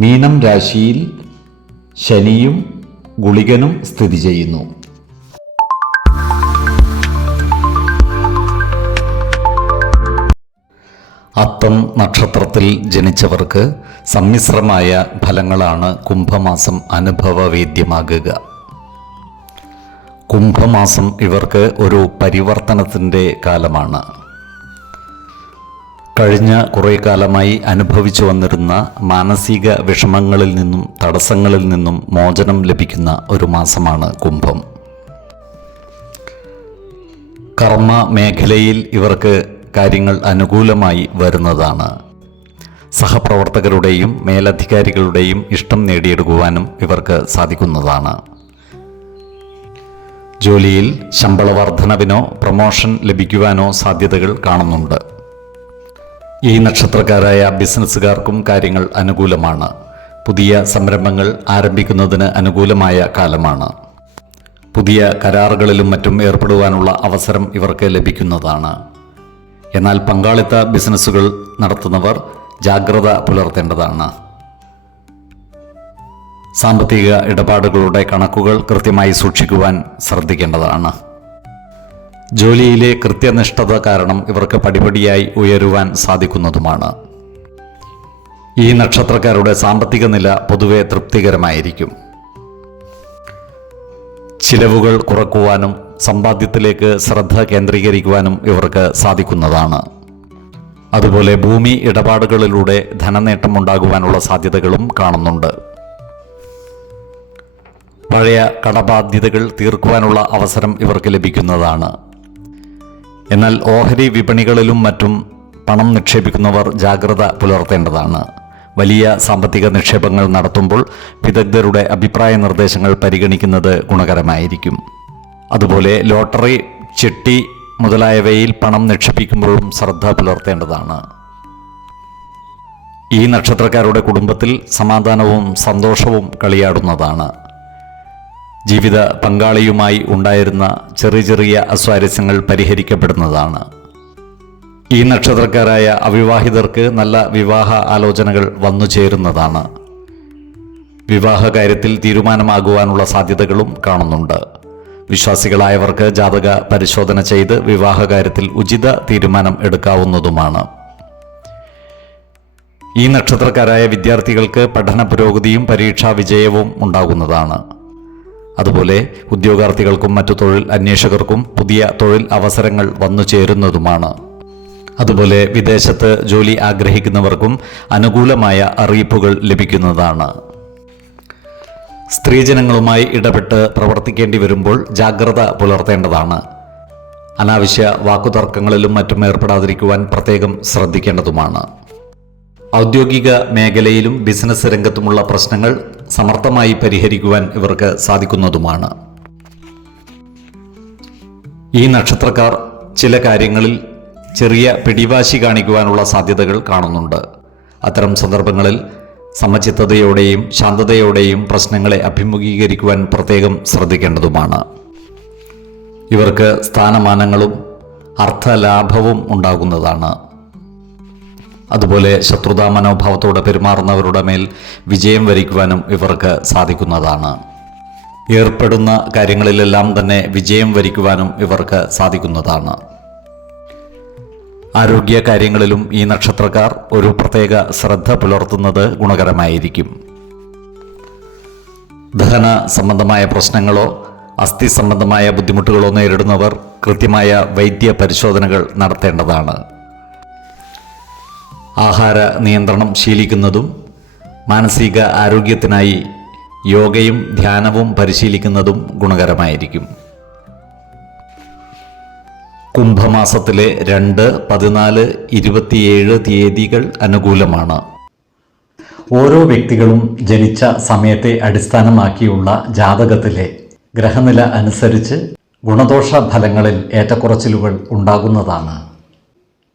മീനം രാശിയിൽ ശനിയും ഗുളികനും സ്ഥിതി ചെയ്യുന്നു. അത്തം നക്ഷത്രത്തിൽ ജനിച്ചവർക്ക് സമ്മിശ്രമായ ഫലങ്ങളാണ് കുംഭമാസം അനുഭവവേദ്യമാകുക. കുംഭമാസം ഇവർക്ക് ഒരു പരിവർത്തനത്തിന്റെ കാലമാണ്. കഴിഞ്ഞ കുറേ കാലമായി അനുഭവിച്ചു വന്നിരുന്ന മാനസിക വിഷമങ്ങളിൽ നിന്നും തടസ്സങ്ങളിൽ നിന്നും മോചനം ലഭിക്കുന്ന ഒരു മാസമാണ് കുംഭം. കർമ്മ മേഖലയിൽ ഇവർക്ക് കാര്യങ്ങൾ അനുകൂലമായി വരുന്നതാണ്. സഹപ്രവർത്തകരുടെയും മേലധികാരികളുടെയും ഇഷ്ടം നേടിയെടുക്കുവാനും ഇവർക്ക് സാധിക്കുന്നതാണ്. ജോലിയിൽ ശമ്പള വർധനവിനോ പ്രമോഷൻ ലഭിക്കുവാനോ സാധ്യതകൾ കാണുന്നുണ്ട്. ഈ നക്ഷത്രക്കാരായ ബിസിനസ്സുകാർക്കും കാര്യങ്ങൾ അനുകൂലമാണ്. പുതിയ സംരംഭങ്ങൾ ആരംഭിക്കുന്നതിന് അനുകൂലമായ കാലമാണ്. പുതിയ കരാറുകളിലും മറ്റും ഏർപ്പെടുവാനുള്ള അവസരം ഇവർക്ക് ലഭിക്കുന്നതാണ്. എന്നാൽ പങ്കാളിത്ത ബിസിനസ്സുകൾ നടത്തുന്നവർ ജാഗ്രത പുലർത്തേണ്ടതാണ്. സാമ്പത്തിക ഇടപാടുകളുടെ കണക്കുകൾ കൃത്യമായി സൂക്ഷിക്കുവാൻ ശ്രദ്ധിക്കേണ്ടതാണ്. ജോലിയിലെ കൃത്യനിഷ്ഠത കാരണം ഇവർക്ക് പടിപടിയായി ഉയരുവാൻ സാധിക്കുന്നതുമാണ്. ഈ നക്ഷത്രക്കാരുടെ സാമ്പത്തിക നില പൊതുവെ തൃപ്തികരമായിരിക്കും. ചിലവുകൾ കുറക്കുവാനും സമ്പാദ്യത്തിലേക്ക് ശ്രദ്ധ കേന്ദ്രീകരിക്കുവാനും ഇവർക്ക് സാധിക്കുന്നതാണ്. അതുപോലെ ഭൂമി ഇടപാടുകളിലൂടെ ധനനേട്ടം ഉണ്ടാകുവാനുള്ള സാധ്യതകളും കാണുന്നുണ്ട്. പഴയ കടബാധ്യതകൾ തീർക്കുവാനുള്ള അവസരം ഇവർക്ക് ലഭിക്കുന്നതാണ്. എന്നാൽ ഓഹരി വിപണികളിലും മറ്റും പണം നിക്ഷേപിക്കുന്നവർ ജാഗ്രത പുലർത്തേണ്ടതാണ്. വലിയ സാമ്പത്തിക നിക്ഷേപങ്ങൾ നടത്തുമ്പോൾ വിദഗ്ധരുടെ അഭിപ്രായ നിർദ്ദേശങ്ങൾ പരിഗണിക്കുന്നത് ഗുണകരമായിരിക്കും. അതുപോലെ ലോട്ടറി ചിട്ടി മുതലായവയിൽ പണം നിക്ഷേപിക്കുമ്പോഴും ശ്രദ്ധ പുലർത്തേണ്ടതാണ്. ഈ നക്ഷത്രക്കാരുടെ കുടുംബത്തിൽ സമാധാനവും സന്തോഷവും കളിയാടുന്നതാണ്. ജീവിത പങ്കാളിയുമായി ഉണ്ടായിരുന്ന ചെറിയ ചെറിയ അസ്വാരസ്യങ്ങൾ പരിഹരിക്കപ്പെടുന്നതാണ്. ഈ നക്ഷത്രക്കാരായ അവിവാഹിതർക്ക് നല്ല വിവാഹ ആലോചനകൾ വന്നു ചേരുന്നതാണ്. വിവാഹ കാര്യത്തിൽ തീരുമാനമാകുവാനുള്ള സാധ്യതകളും കാണുന്നുണ്ട്. വിശ്വാസികളായവർക്ക് ജാതക പരിശോധന ചെയ്ത് വിവാഹ കാര്യത്തിൽ ഉചിത തീരുമാനം എടുക്കാവുന്നതുമാണ്. ഈ നക്ഷത്രക്കാരായ വിദ്യാർത്ഥികൾക്ക് പഠന പുരോഗതിയും പരീക്ഷാ വിജയവും ഉണ്ടാകുന്നതാണ്. അതുപോലെ ഉദ്യോഗാർത്ഥികൾക്കും മറ്റു തൊഴിൽ അന്വേഷകർക്കും പുതിയ തൊഴിൽ അവസരങ്ങൾ വന്നു ചേരുന്നതുമാണ്. അതുപോലെ വിദേശത്ത് ജോലി ആഗ്രഹിക്കുന്നവർക്കും അനുകൂലമായ അറിയിപ്പുകൾ ലഭിക്കുന്നതാണ്. സ്ത്രീജനങ്ങളുമായി ഇടപെട്ട് പ്രവർത്തിക്കേണ്ടി വരുമ്പോൾ ജാഗ്രത പുലർത്തേണ്ടതാണ്. അനാവശ്യ വാക്കുതർക്കങ്ങളിലും മറ്റും ഏർപ്പെടാതിരിക്കുവാൻ പ്രത്യേകം ശ്രദ്ധിക്കേണ്ടതുമാണ്. ഔദ്യോഗിക മേഖലയിലും ബിസിനസ് രംഗത്തുമുള്ള പ്രശ്നങ്ങൾ സമർത്ഥമായി പരിഹരിക്കുവാൻ ഇവർക്ക് സാധിക്കുന്നതുമാണ്. ഈ നക്ഷത്രക്കാർ ചില കാര്യങ്ങളിൽ ചെറിയ പിടിവാശി കാണിക്കുവാനുള്ള സാധ്യതകൾ കാണുന്നുണ്ട്. അത്തരം സന്ദർഭങ്ങളിൽ സമചിത്തതയോടെയും ശാന്തതയോടെയും പ്രശ്നങ്ങളെ അഭിമുഖീകരിക്കുവാൻ പ്രത്യേകം ശ്രദ്ധിക്കേണ്ടതുമാണ്. ഇവർക്ക് സ്ഥാനമാനങ്ങളും അർത്ഥലാഭവും ഉണ്ടാകുന്നതാണ്. അതുപോലെ ശത്രുതാ മനോഭാവത്തോടെ പെരുമാറുന്നവരുടെ മേൽ വിജയം വരിക്കുവാനും ഇവർക്ക് സാധിക്കുന്നതാണ്. ഏർപ്പെടുന്ന കാര്യങ്ങളിലെല്ലാം തന്നെ വിജയം വരിക്കുവാനും ഇവർക്ക് സാധിക്കുന്നതാണ്. ആരോഗ്യ കാര്യങ്ങളിലും ഈ നക്ഷത്രക്കാർ ഒരു പ്രത്യേക ശ്രദ്ധ പുലർത്തുന്നത് ഗുണകരമായിരിക്കും. ദഹന സംബന്ധമായ പ്രശ്നങ്ങളോ അസ്ഥി സംബന്ധമായ ബുദ്ധിമുട്ടുകളോ നേരിടുന്നവർ കൃത്യമായ വൈദ്യ പരിശോധനകൾ നടത്തേണ്ടതാണ്. ആഹാര നിയന്ത്രണം ശീലിക്കുന്നതും മാനസിക ആരോഗ്യത്തിനായി യോഗയും ധ്യാനവും പരിശീലിക്കുന്നതും ഗുണകരമായിരിക്കും. കുംഭമാസത്തിലെ രണ്ട് പതിനാല് ഇരുപത്തിയേഴ് തീയതികൾ അനുകൂലമാണ്. ഓരോ വ്യക്തികളും ജനിച്ച സമയത്തെ അടിസ്ഥാനമാക്കിയുള്ള ജാതകത്തിലെ ഗ്രഹനില അനുസരിച്ച് ഗുണദോഷ ഫലങ്ങളിൽ ഏറ്റക്കുറച്ചിലുകൾ ഉണ്ടാകുന്നതാണ്.